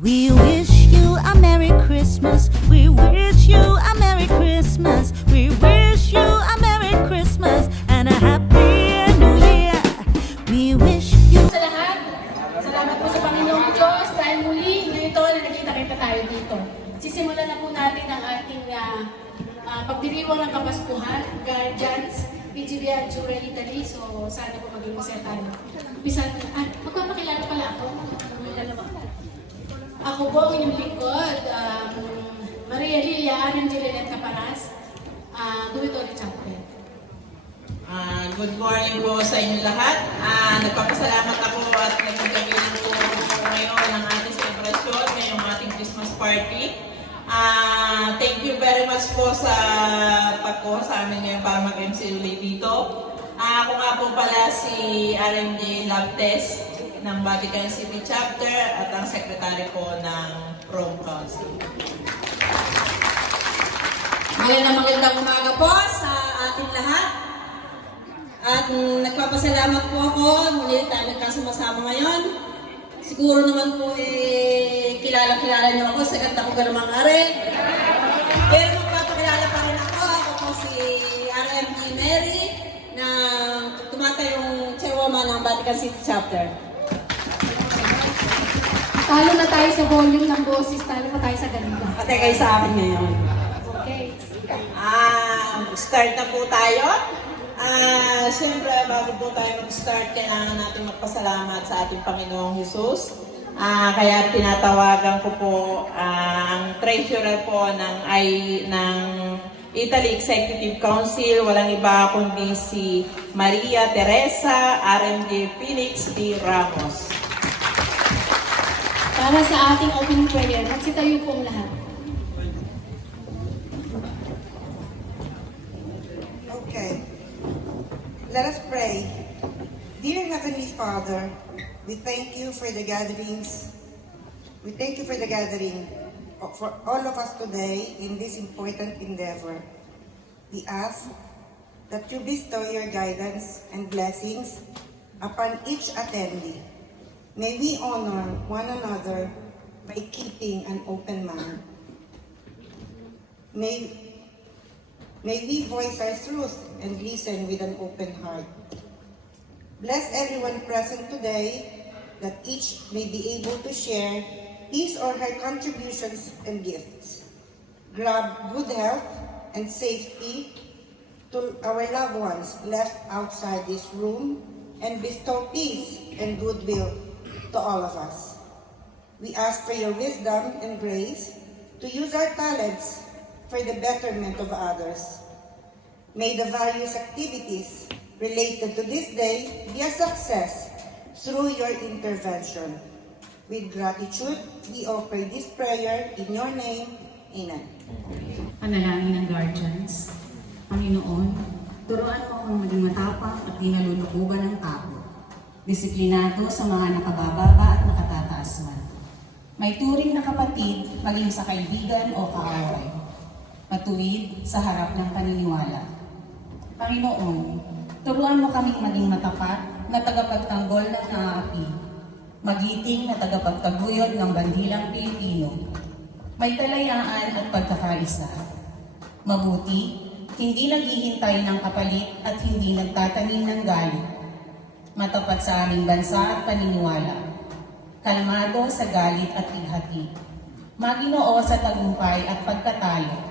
We wish you a Merry Christmas. We wish you a Merry Christmas. We wish you a Merry Christmas and a Happy New Year. We wish you. Sa lahat, salamat po sa Panginoong Diyos dahil muli ngayon na nakita-kita tayo dito. Sisimulan na po natin ang ating pagdiriwang ng Kapaskuhan, Guardians, PGB at Jura Italy. So sana po maging masaya tayo. Magpapakilala pala ako. Ako po ang inyong lingkod, Maria Lilia Angelinette Caparas, Duwitore Chapter. Good morning po sa inyong lahat. Nagpapasalamat ako at nagkakabilang po ngayon ng ating celebration, ngayong ating Christmas party. Thank you very much po sa pagkuha sa amin ngayon para mag-MC ulit dito. Ako nga po pala si RMJ Labtes ng Vatican City Chapter at ang Secretary po ng Rome Council. Magandang umaga po sa ating lahat. At nagpapasalamat po ako, muli tayo nagkasama-sama ngayon. Siguro naman po kilala niyo ako sa ganda ko ganamang are. Pero magpapakilala pa rin ako. Ako po si RMD Mary na tumatayong chairwoman ng Vatican City Chapter. Talo na tayo sa volume ng boses, talo pa tayo sa ganda. Pati kayo sa akin ngayon. Okay. Start na po tayo. Siyempre, bago po tayo mag-start, kailangan natin magpasalamat sa ating Panginoong Jesus. Kaya tinatawagan ko po ang treasurer po ng Italy Executive Council, walang iba kundi si Maria Teresa RMJ Felix D. Ramos. Para sa ating opening prayer, magsitayo po ang lahat. Okay. Let us pray. Dear Heavenly Father, we thank you for the gatherings. We thank you for the gathering for all of us today in this important endeavor. We ask that you bestow your guidance and blessings upon each attendee. May we honor one another by keeping an open mind. May we voice our truth and listen with an open heart. Bless everyone present today, that each may be able to share his or her contributions and gifts. Grant good health and safety to our loved ones left outside this room, and bestow peace and goodwill to all of us. We ask for your wisdom and grace to use our talents for the betterment of others. May the various activities related to this day be a success through your intervention. With gratitude, we offer this prayer in your name. Amen. Panalangin ng Guardians. Panginoon, turuan mo akong maging matapang at di nalulukuban ng takot. Disiplinado sa mga nakabababa at nakatataas man. May turing na kapatid, maging sa kaibigan o kaaway. Matuwid sa harap ng paniniwala. Panginoon, turuan mo kaming maging matapat na tagapagtanggol ng naapi. Magiting na tagapagtaguyod ng bandilang Pilipino. May kalayaan at pagkakaisa. Mabuti, hindi naghihintay ng kapalit at hindi nagtatanim ng galit. Matapat sa aming bansa at paniniwala. Kalmado sa galit at ighati. Maginoo sa tagumpay at pagkatalo.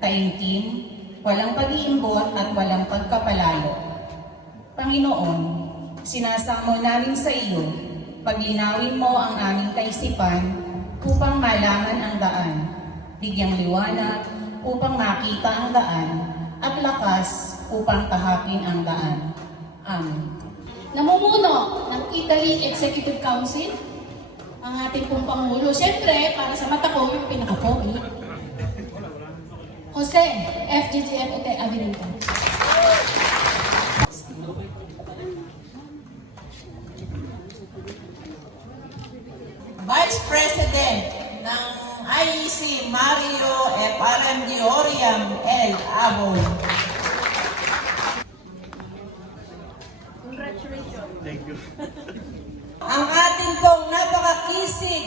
Taimtim, walang pag-iimbot at walang pagkapalalo. Panginoon, sinasamo namin sa iyo, paglinawin mo ang aming kaisipan upang malaman ang daan, bigyang liwanag upang makita ang daan, at lakas upang tahapin ang daan. Amen. Namumuno ng Italy Executive Council, ang ating pong Pangulo. Siyempre, para sa mata ko, yung pinaka-pogi, Jose FGGM Ote Avenida. Vice President ng IEC Mario FRMD Oriam L. Abon. Ang ating pong napakakisig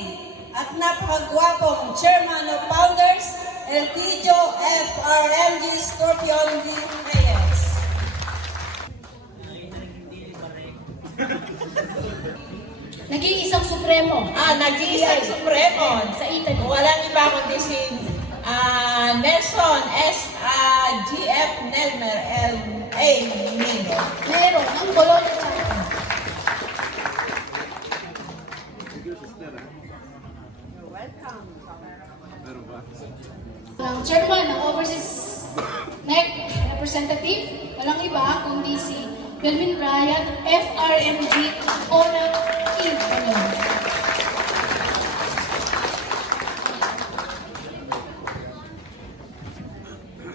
at napakagwapong Chairman of Founders, Elpidio FRMG Scorpion V. Reyes. Nag-iisang supremo. Nag-iisang supremo. Sa Italy. Walang iba kundi si Nelson S. G.F. Nelmer L.A. Mino. Meron ang Bologna Charter. Ang chairman ng Overseas NEC representative, walang iba kundi si Belmin Bryan, FRMG, Onang Italy.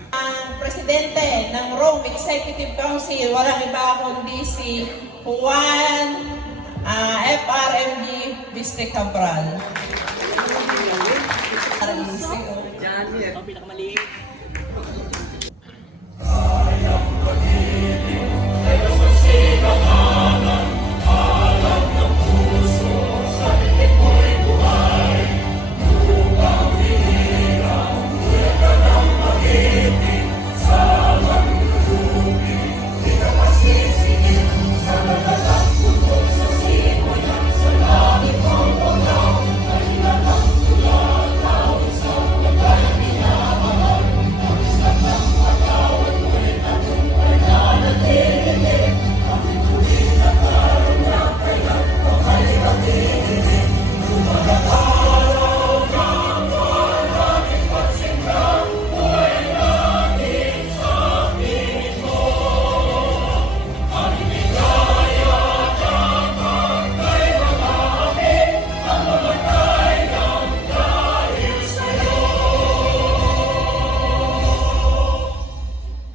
Ang presidente ng Rome Executive Council, walang iba kundi si Juan FRMG District Cabral.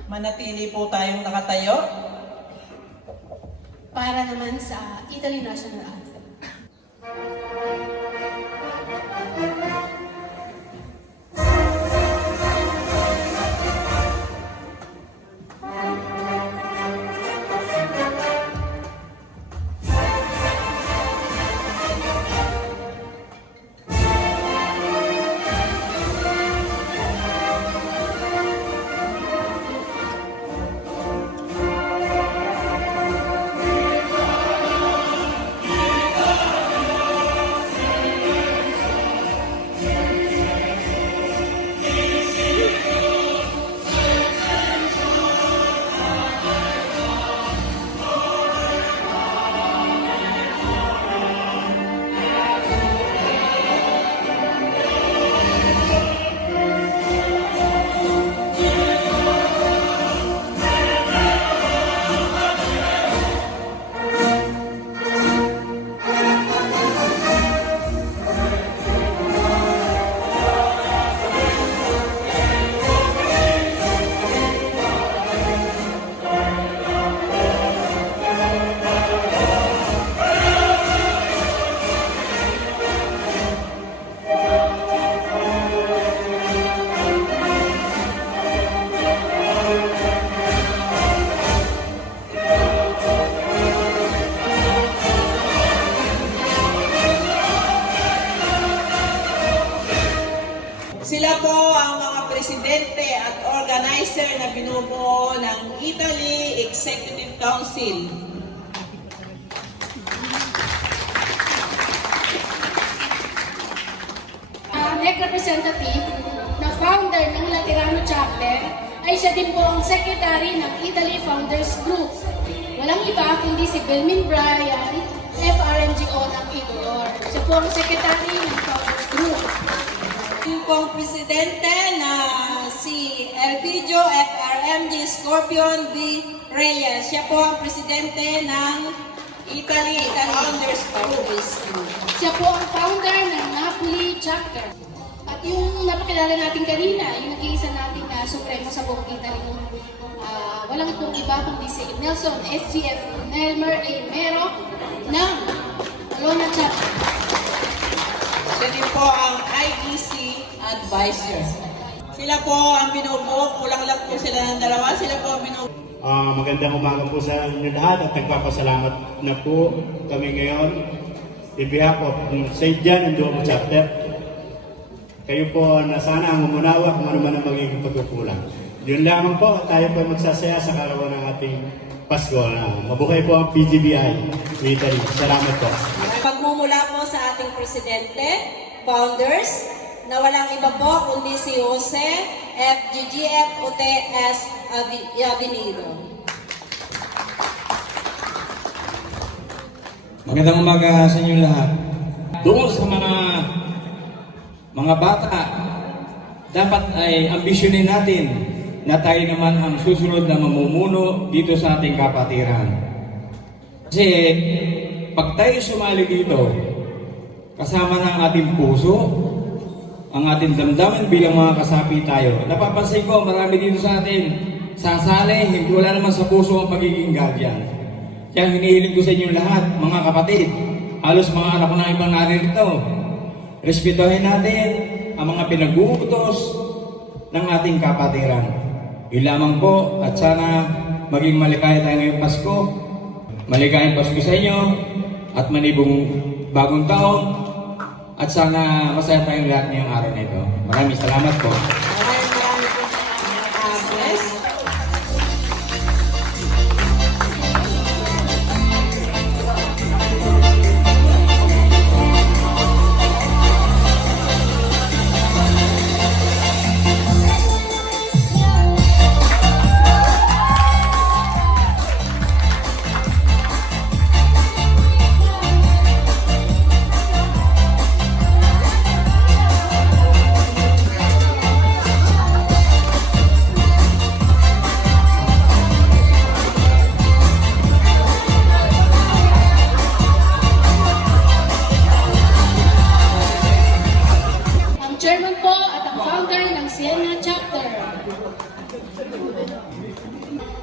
Manatili po tayong nakatayo. Para naman sa Italy National Anthem. Sila po ang mga presidente at organizer na binubuo ng Italy Executive Council. NEC representative na founder ng Laterano Chapter ay siya din po ang secretary ng Italy Founders Group. Walang iba kundi si Belmin Bryan, FRMG Onang Igor. Siya po ang secretary ng Founders Group. Yung pong presidente na si Elpidio FRMG Scorpion V. Reyes. Siya po ang presidente ng Italy Founders Group. Siya po ang founder ng Napoli Chapter. At yung napakilala natin kanina, yung nag-iisa nating supremo sa buong Italy, walang itong iba kundi si Nelson SGF Nelmer A. Mero ng Bologna Chapter. Siya din po ang IEC advisor. Sila po ang binubuo, kulang lang po sila ng dalawa. Sila po ang binubuo. Magandang umaga po sa inyo lahat at nagpapasalamat na po kami ngayon in behalf of St. John and Duomo Chapter, kayo po na sana ang umunawa kung ano man ang magiging pagkukulang. Yun lamang po, tayo po magsasaya sa karawan ng ating Pasko. Mabuhay po ang PGBI Italy. Salamat po. Pagmumula po sa ating presidente, founders, na walang iba po kundi si Jose F. GGF UTS Avenido. Magandang umaga sa inyo lahat. Doon sa mga bata, dapat ay ambisyonin natin na tayo naman ang susunod na mamumuno dito sa ating kapatiran. Kasi pag tayo sumali dito, kasama ng ating puso, ang ating damdamin bilang mga kasapi tayo. Napapansin ko, marami dito sa atin sasali, hindi wala naman sa puso ang pagiging guardian. Kaya hinihiling ko sa inyo lahat, mga kapatid, halos mga anak ko na ibang naririto. Respetuhin natin ang mga pinag-uutos ng ating kapatiran. Yun lamang po, at sana maging maligaya tayo ngayong Pasko. Maligayang Pasko sa inyo at manibong bagong taon. At sana masaya tayong lahat ngayong araw na ito. Maraming salamat po. Maraming po bless. Ang chairman po at ang founder ng Siena Chapter.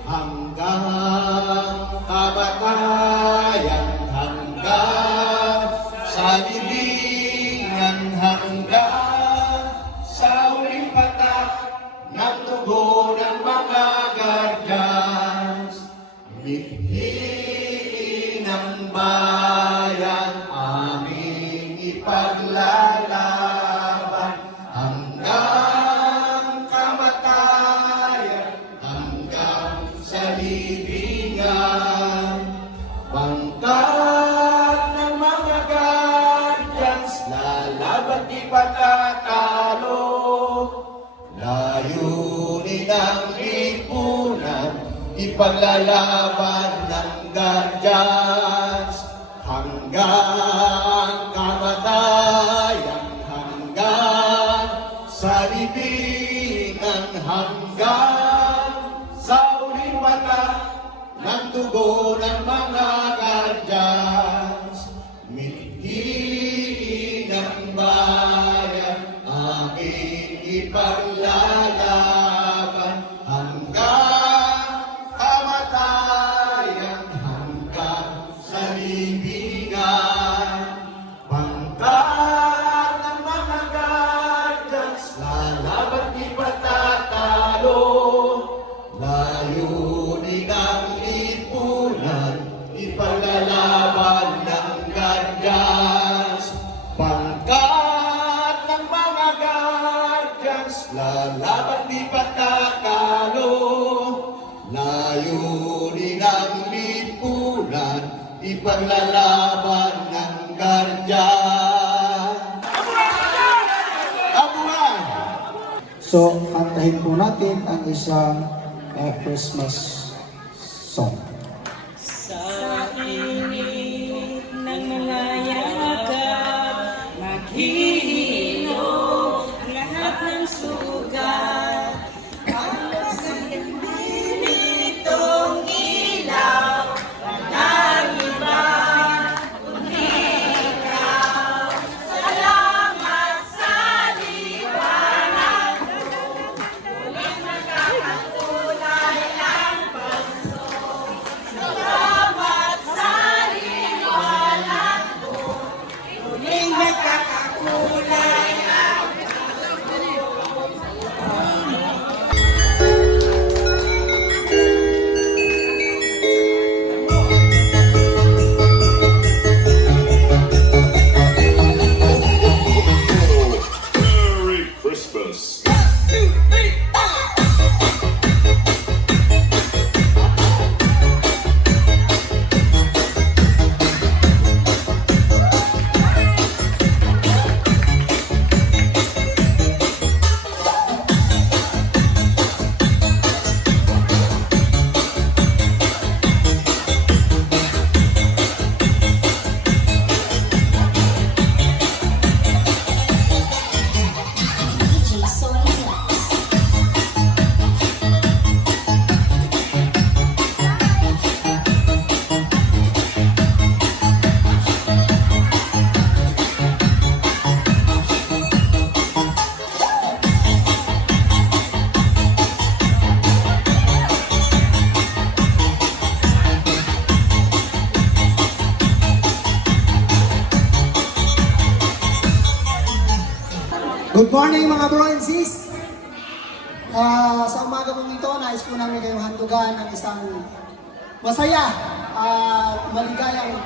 Hanggang kamatayan, hanggang sa libingan, hanggang sa huling patak ng tugo ng mga guardians. Mithi ng bayan, aming ipaglalaban hanggang kamatayan, hanggang sa libingan. Pangkat ng mga guardians, lalaban di patatalo. Layunin ang lipunan, ipaglalaban ng guardians hanggang kamatayan, hanggang sa libingan, hanggang sa uling mata ng tugo ng mga guardians. Mithi ng bayan, aming ipaglalaban hanggang kamatayan, hanggang sa libingan. Pangkat ng mga guardians, lalaban di patatalo. Layunin ang lipunan, ipaglalaban ng guardians. Pangkat ng mga guardians, lalaban di patatalo. Layunin ang lipunan, ipaglalaban ng guardians. Abuhan! So, kantahin po natin ang isang Christmas song. Sa init ng mga yakap, maghihilom ang lahat ng sugat. Hanggang sa nitong ilaw, walang iba kundi ikaw. Salamat sa liwanag, muling magkakatulay ang Pasko. Salamat sa liwanag, muling magkakakulay ang Good morning mga bro and sis. Sa umaga pong ito, nais po namin kayong handugan ng isang masaya at maligayang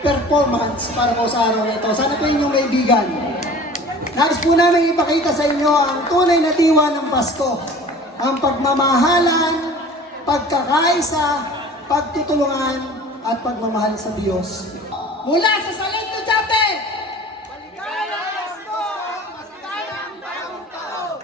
performance para po sa araw na ito. Sana po inyong kaibigan. Nais po namin ipakita sa inyo ang tunay na diwa ng Pasko. Ang pagmamahalan, pagkakaisa, pagtutulungan, at pagmamahal sa Diyos. Mula sa Salento Chapel! Maligayang Pasko! Maligayang bagong taon!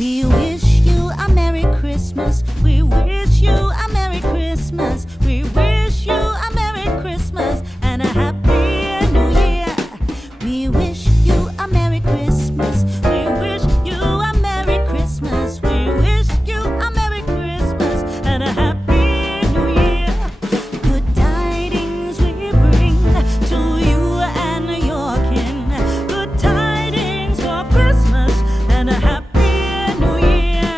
We wish you a Merry Christmas. We wish you a Merry Christmas. We wish you a Merry Christmas and a Happy New Year. We wish you a Merry Christmas. We wish you a Merry Christmas. We wish you a Merry Christmas and a Happy New Year. Good tidings we bring to you and your kin. Good tidings for Christmas and a Happy New Year.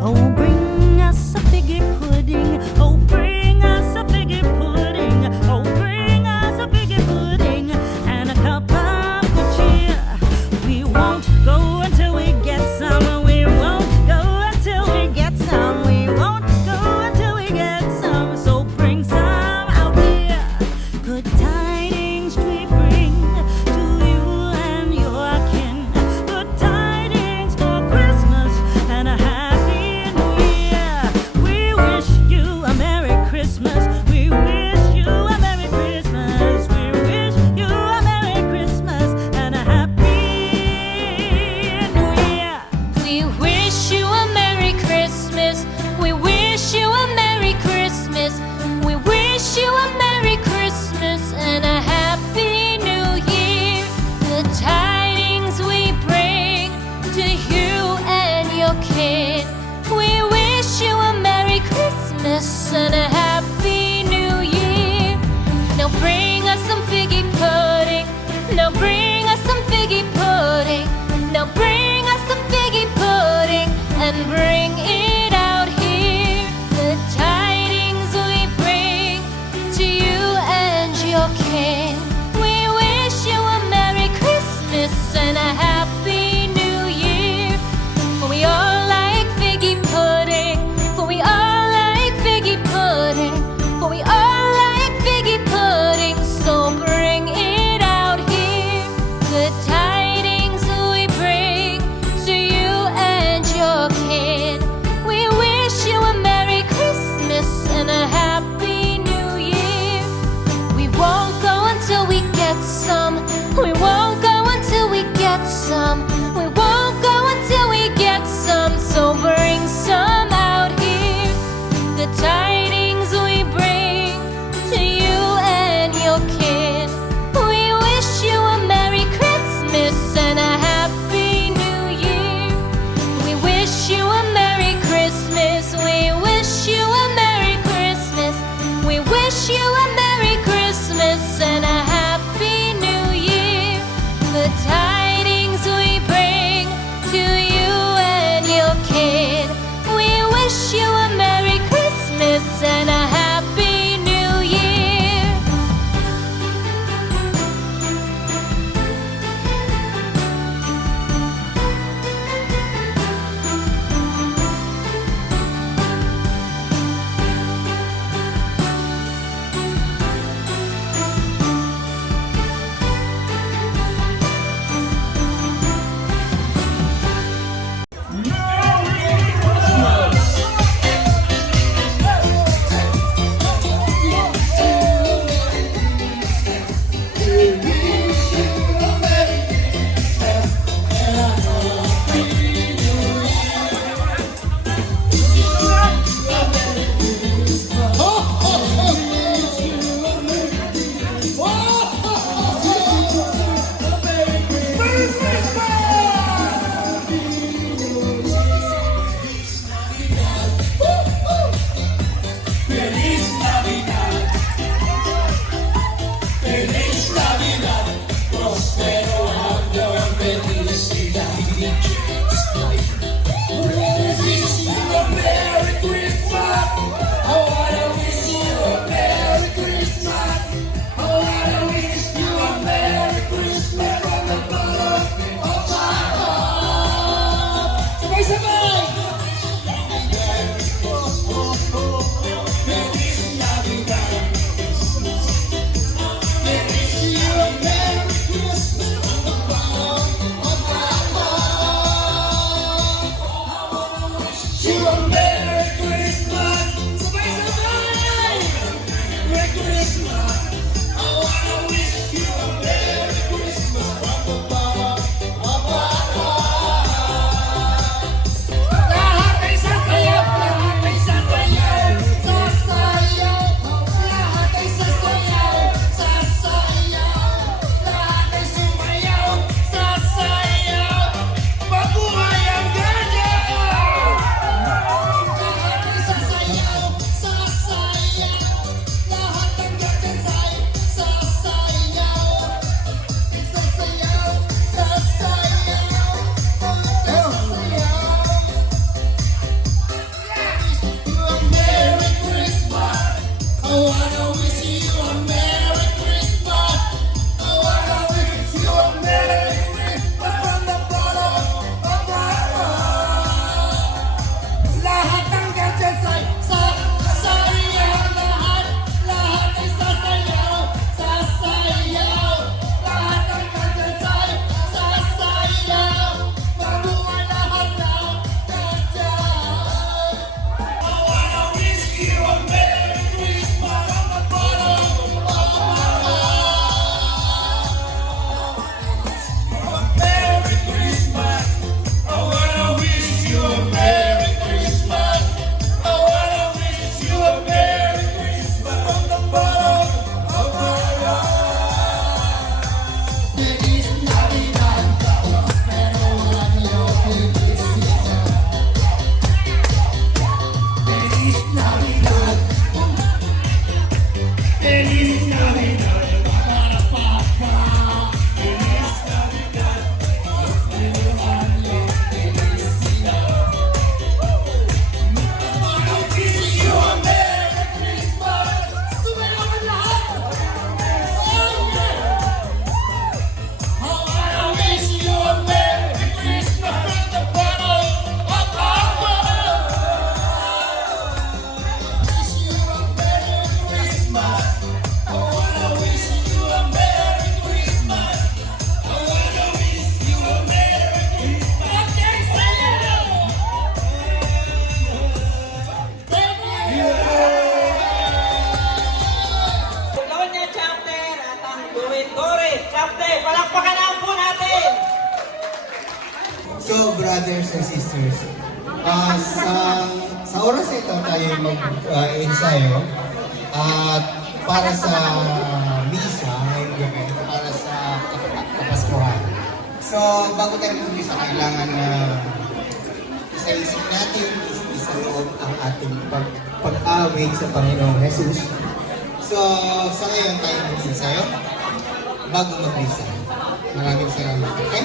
Oh, bring us a figgy pudding. Oh, bring us a figgy pudding. Oh, bring us a figgy pudding and a cup of good cheer. We won't go until we get some. We won't go until we get some. We won't go until we get some. So bring some out here. Good tidings we bring to you and your kin. Good tidings for Christmas and a Happy New Year. We wish you a Merry Christmas. We wish you a Merry Christmas. We wish you a Merry Christmas and a Happy New Year. We wish you a Merry Christmas. We wish you a Merry Christmas. We wish you a Merry Christmas and a Happy New Year. The tidings we bring to you and your kin. We wish you a Merry Christmas and a Happy New Year. Now bring us some figgy pudding. Now bring us some figgy pudding. Now bring us some figgy pudding and bring it out here. The tidings we bring to you and your kin. We wish you a Merry Christmas and a Happy New Year. For we all like figgy pudding. For we all like figgy pudding. For we all like figgy pudding. So bring it out here. The tidings we bring to you and your kin. We wish you a Merry Christmas and a Happy New Year. We won't go until we get some. We won't go until we get some. So, brothers and sisters, sa oras ito tayo mag-ensayo at para sa misa ngayong gabi, para sa Kapaskuhan. So, bago tayo mag-misa, kailangan na isa-isip natin, isa loob ang ating pag-awig sa Panginoong Jesus. So, sa ngayon tayo mag-ensayo bago mag-misa. Maraming salamat. Okay?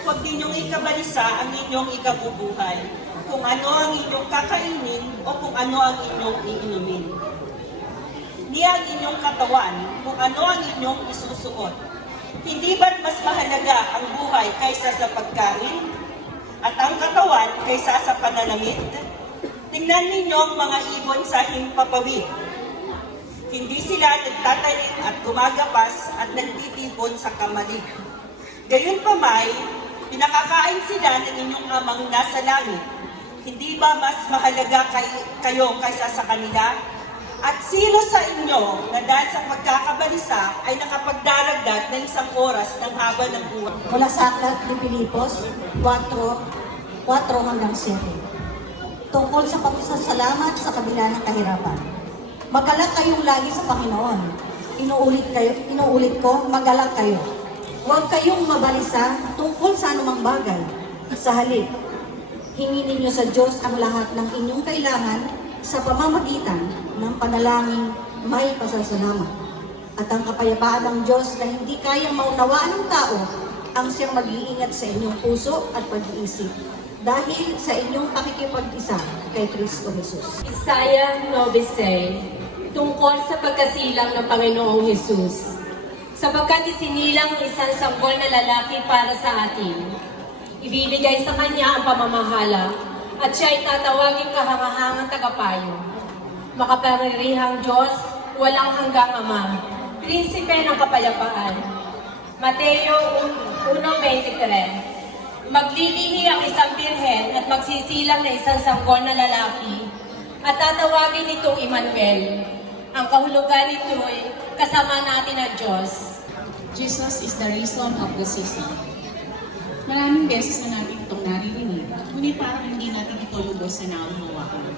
Huwag ninyong ikabalisa ang inyong ikabubuhay, kung ano ang inyong kakainin o kung ano ang inyong iinumin. Ni ang inyong katawan, kung ano ang inyong isusuot. Hindi ba't mas mahalaga ang buhay kaysa sa pagkain? kaysa sa pananamit? Tingnan ninyo ang mga ibon sa himpapawid. Hindi sila nagtatanim at gumagapas at nagtitipon sa kamalig. Gayunpamay, pinakakain sila ng inyong amang nasa langit. Hindi ba mas mahalaga kayo kaysa sa kanila? At sino sa inyo na dahil sa pagkakabalisa ay nakapagdaragdag ng 1 oras ng haba ng buwan? Mula sa Aklat ni Pilipos 4 hanggang 7. Tungkol sa pagpasalamat sa kabila ng kahirapan. Magalak kayong lagi sa Panginoon. Inuulit ko, magalak kayo. Huwag kayong mabalisa tungkol sa anumang bagay. Sa halip, hingin ninyo sa Diyos ang lahat ng inyong kailangan sa pamamagitan ng panalangin may pasasalamat. At ang kapayapaan ng Diyos na hindi kayang maunawaan ng tao ang siyang mag-iingat sa inyong puso at pag-iisip dahil sa inyong pakikipag-isa kay Kristo Jesus. Isaiah 9:6 tungkol sa pagkasilang ng Panginoong Jesus. Sapagkat isinilang isang sanggol na lalaki para sa atin. Ibibigay sa kanya ang pamamahala at siya ay tatawaging kahangahangang tagapayo. Makapangyarihang Diyos, walang hanggang Ama, Prinsipe ng kapayapaan. Mateo 1:23. Maglilihi ang isang birhen at magsisilang na isang sanggol na lalaki at tatawagin nitong Emmanuel. Ang kahulugan nito ay kasama natin ang Diyos. Jesus is the reason of the season. Maraming beses na natin itong naririnig, ngunit parang hindi natin ito lubos na nauunawaan.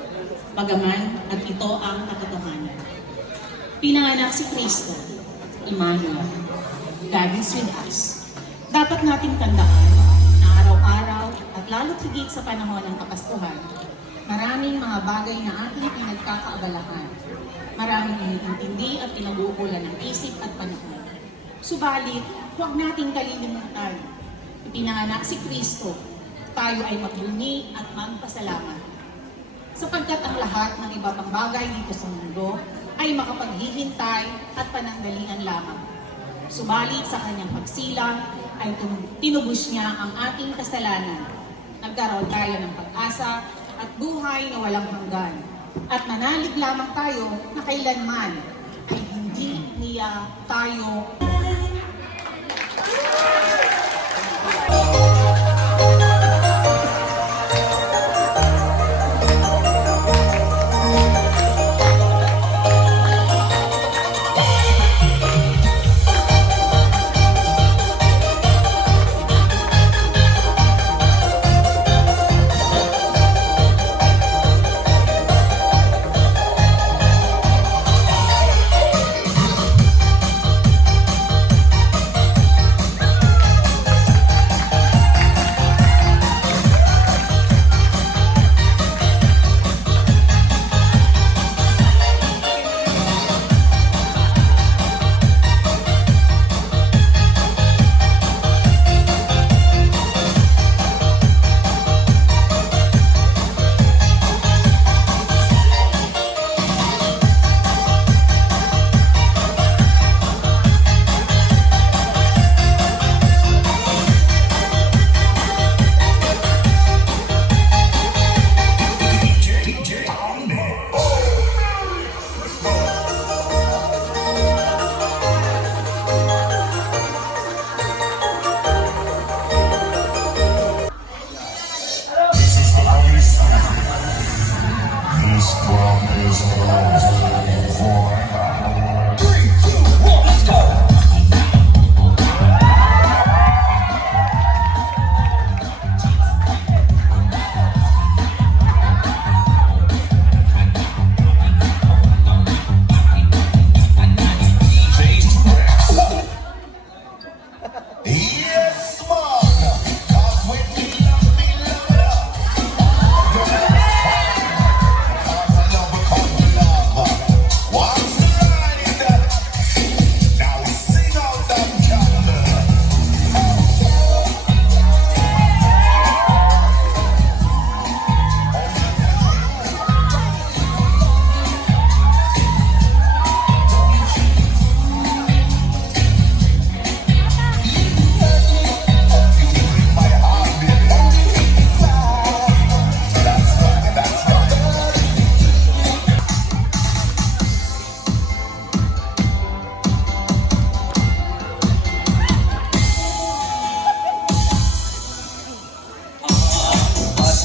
Bagaman at ito ang katotohanan. Pinanganak si Kristo, Emmanuel, God is with us. Dapat nating tandaan na araw-araw at lalo't higit sa panahon ng Kapaskuhan, maraming mga bagay na ating pinagkakaabalahan. Maraming iniintindi at pinag-uukulan ng isip at panahon. Subalit, huwag nating kalilimutan. Ipinanganak si Kristo, tayo ay magbunyi at magpasalamat. Sapagkat ang lahat ng iba pang bagay dito sa mundo ay makapaghihintay at panandalian lamang. Subalit sa kanyang pagsilang ay tinubos niya ang ating kasalanan. Nagkaroon tayo ng pag-asa at buhay na walang hanggan. At manalig lamang tayo na kailanman ay hindi niya tayo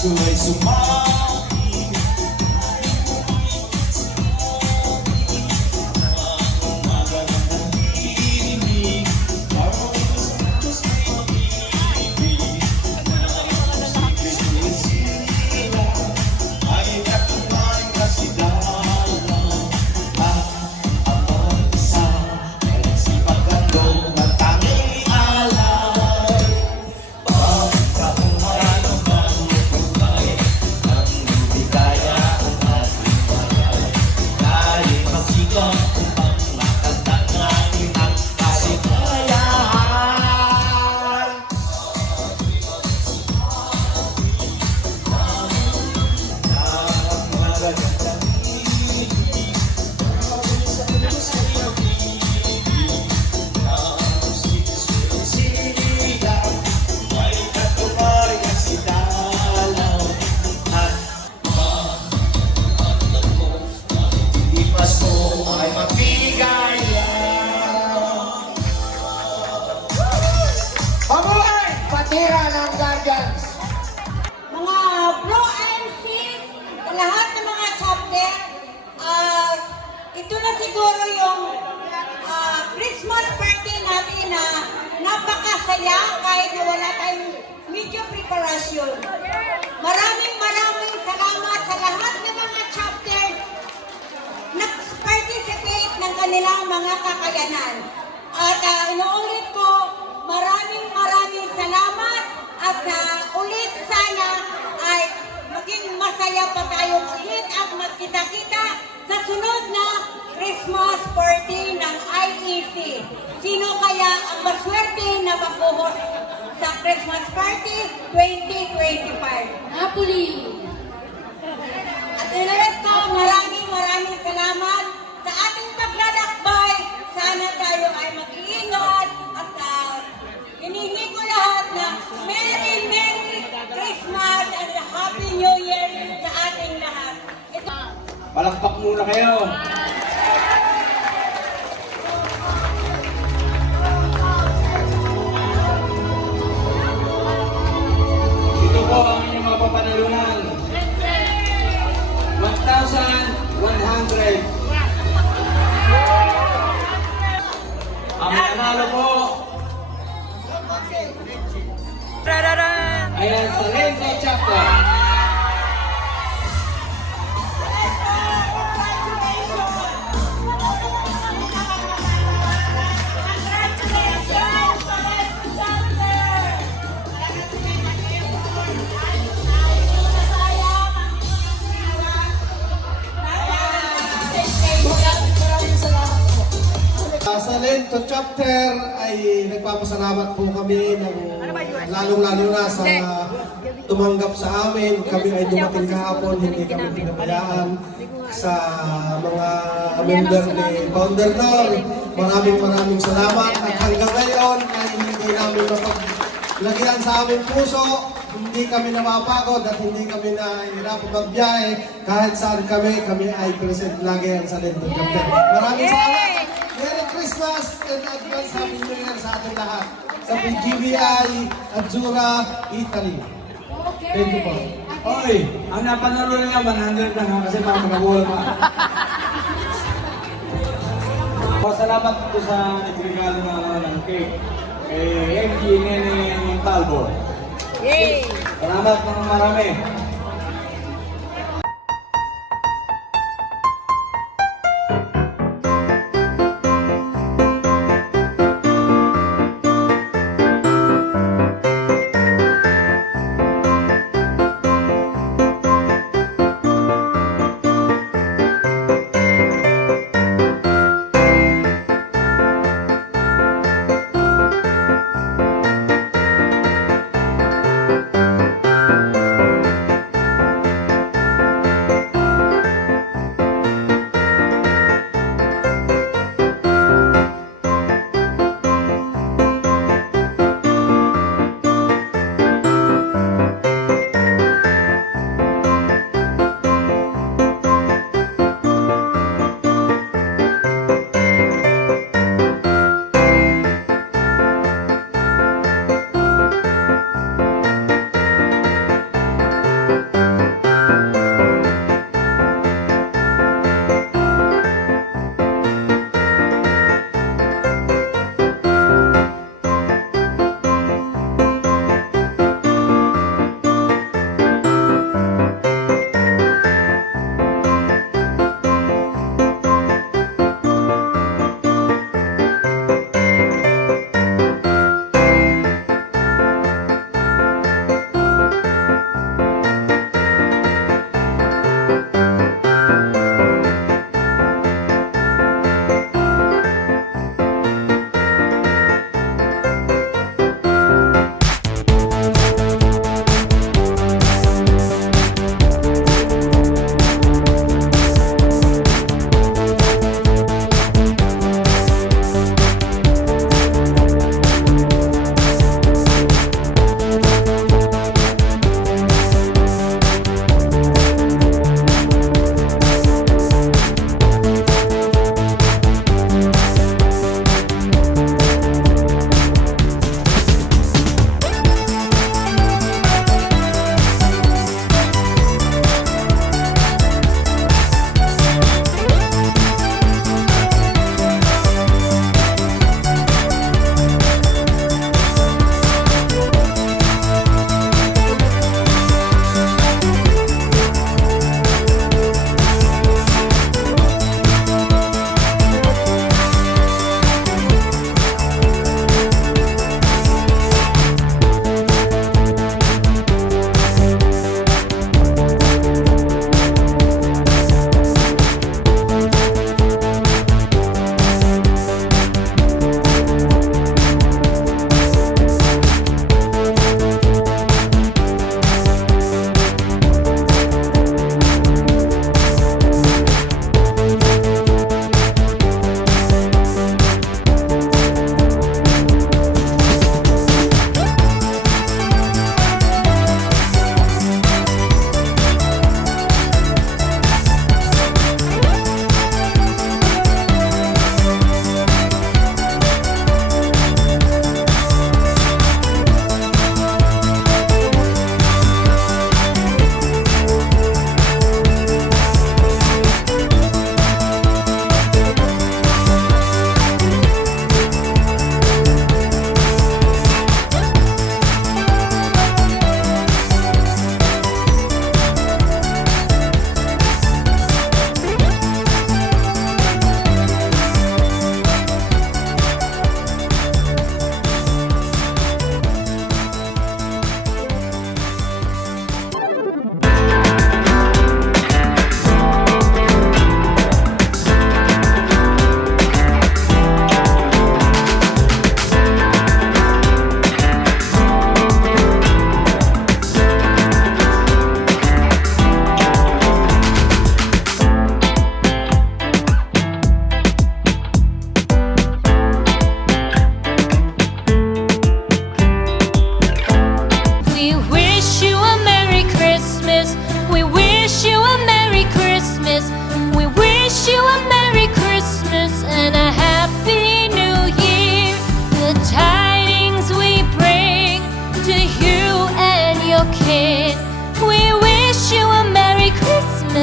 puso'y sumaki. Umaga na nagdidinig, parang sa Diyos ay mag-ibig. Si Kristo'y sila, ay katunay na sigalang. At ako isa, ay nagsipagandong ng tanging alay. Pagkaunay ng manubuhay, ang hindi kaya ang ating bagay. Dahil magsikap upang makatangay ang kaligayahan. Ang magagandang ibig, sa Diyos ay nag-ibig. Ang si Kristo'y silang, may katunay na sigalang. At hindi Pasko ay mapigaya. Mabuhay! Patira ng Guardians! Mga bro and sis, sa lahat ng mga chapter, ito na siguro yung Christmas party natin na napakasaya kahit na wala tayong medyo preparasyon. Maraming salamat sa lahat ng mga chapter nag-participate ng kanilang mga kakayanan. At inuulit ko, maraming salamat at ulit sana ay maging masaya pa tayo ulit at magkita-kita sa sunod na Christmas party ng IEC. Sino kaya ang maswerte na mag-host sa Christmas party 2025? Napoli! At ulit ko, maraming salamat sa ating paglalakbay. Sana tayo ay mag-iingat at hinihingi ko lahat na Merry Christmas and Happy New Year sa ating lahat. Ito. Palakpak muna kayo. Ito po ang inyong mga papanalunan. 1,100. Ang nanalo po. Ayan, sa Renzo Chapter. Sa Lento Chapter ay nagpapasalamat po kami ng lalong-lalo na sa tumanggap sa amin. Kami ay dumating kahapon, hindi kami pinabayaan. Sa mga member ni Founder Nor, maraming salamat. At hanggang ngayon ay hindi namin mapaglagyan sa aming puso. Hindi kami napapagod at hindi kami nahihirapan magbiyahe. Kahit saan kami ay present lagi sa Lento Chapter. Maraming salamat. Merry Christmas and advance Happy New Year sa ating lahat. Sa PGBI, Azzurra, Italy. Thank you po. Oy, ang napanalo na nga, 100 lang ha, kasi baka magabulan ka. Pasalamat po sa nagregalo ng cake. MG Nene Montalvo. Yay! Salamat ng marami.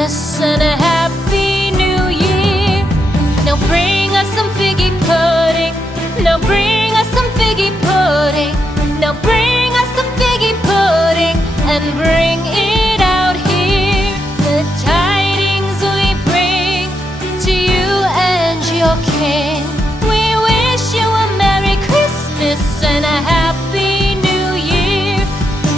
Christmas and a Happy New Year. Now bring us some figgy pudding. Now bring us some figgy pudding. Now bring us some figgy pudding and bring it out here. The tidings we bring to you and your king. We wish you a Merry Christmas and a